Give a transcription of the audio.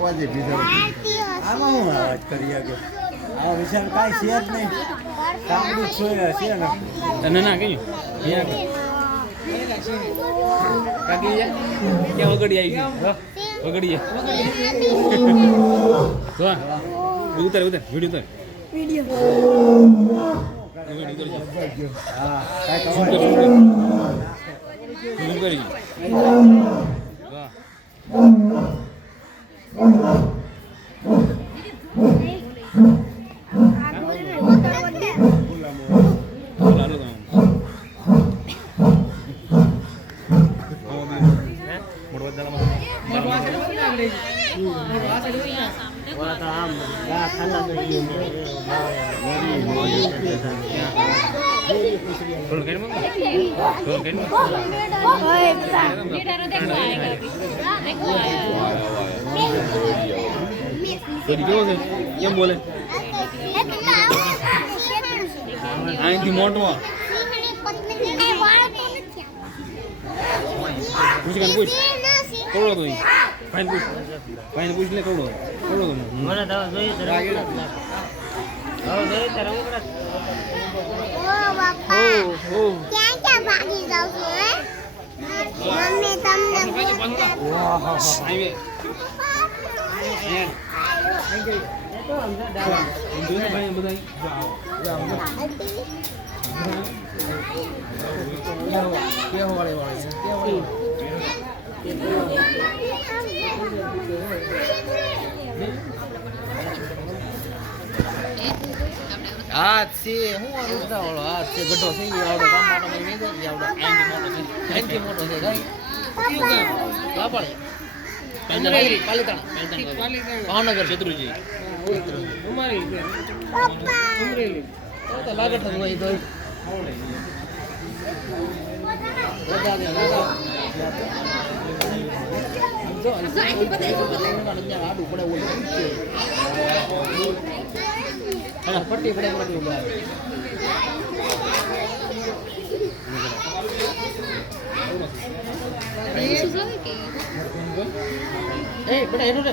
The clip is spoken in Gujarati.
ઓજે બીજો આમાં હું વાત કરી કે આ વિચાર કાઈ છે જ નહીં કામડું છે ને ના કઈ કાકી ક્યાં વગડી આવી વગડી ઉતર ઉતર વિડીયો હા કરી એમ બોલે અહીંથી મોટો પૂછ કવડો તો ફાઈન પૂછ લે કવડો મને તો જોઈએ ક્યાં ભાગી જાવ છો મમ્મી તમને આ છે હું રૂડા વાળો આ છે ગઢો છે ઈ આવડો ગામ માટો મે મે દે આવડો આંટી મોટો છે લાપડી પાલિતાણા ભાવનગર શત્રુજી તમારી પપ્પા ઉમરેલી તો લાગત હોય તો જો આડી પડે ઓલી હા પટ્ટી પડે પટ્ટી બહાર એ બડા એનો રે